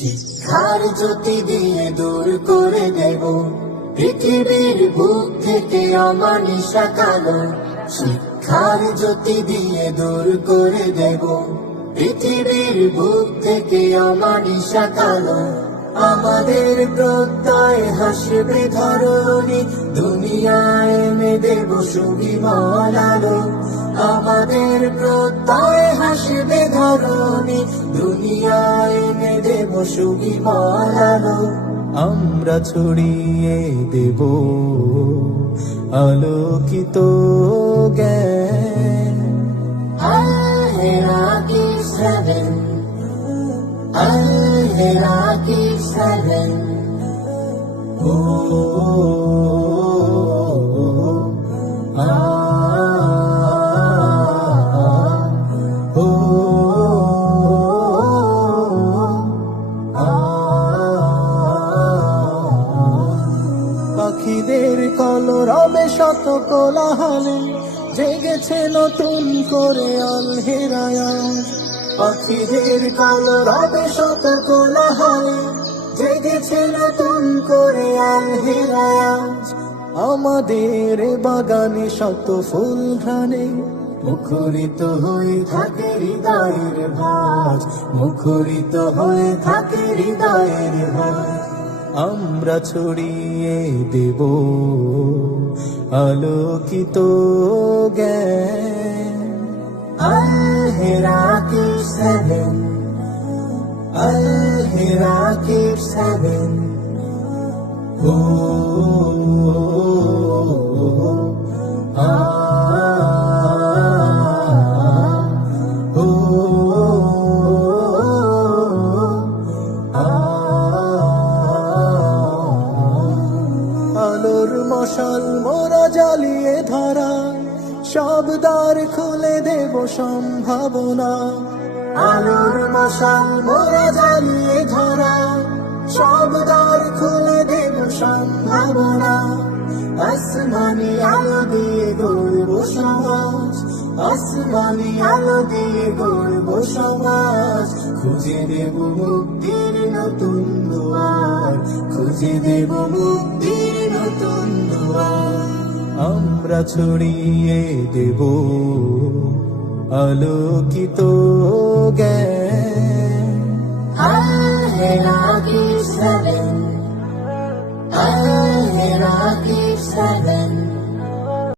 শিক্ষার জ্যোতি দিয়ে দূর করে দেব। পৃথিবীর বুক থেকে অমানিসা কালো। শিক্ষার জ্যোতি দিয়ে দূর করে দেব। পৃথিবীর বুক থেকে অমানিসা কালো। আমাদের প্রত্যয় হাসবে ধরণী। দুনিয়ায় এনে দেব সুবিমল আলো। আমাদের প্রত্যয় হাসবে ধরণী দুনিয়ায় এনে দেব আলো আমরা ছড়িয়ে দেব আলোকিত জ্ঞান আলহেরাকি সেভেন আলহেরাকি সেভেন ও আ ও পাখিদের কলরবে শত কোলাহলে, জেগেছে নতুন করে আলহেরায়া পাখিদের কলরবে শত কোলাহলে, জেগেছে নতুন করে আলহেরায়া আমাদের বাগানে শত ফুল ধানে মুখরিত হয়ে থাকে হৃদয়ের ভাজ, মুখরিত হয়ে থাকে হৃদয়ের ভাজ। আমরা ছড়িয়ে দেব আলোকিত জ্ঞান আলহেরাকি সেভেন আলহেরাকি সেভেন ও মশাল মোরা জ্বালিয়ে ধরা সব দ্বার খুলে দেব সম্ভাবনা। আলোর মশাল মোরা জ্বালিয়ে ধরা সব দ্বার খুলে দেব সম্ভাবনা। আসমানি আলো দিয়ে গড়ব সমাজ। আসমানি আলো দিয়ে গড়ব সমাজ। খুঁজে দেব মুক্তির নতুন দুয়ার। খুঁজে দেব মুক্তির আমরা ছড়িয়ে দেব আলোকিত জ্ঞান।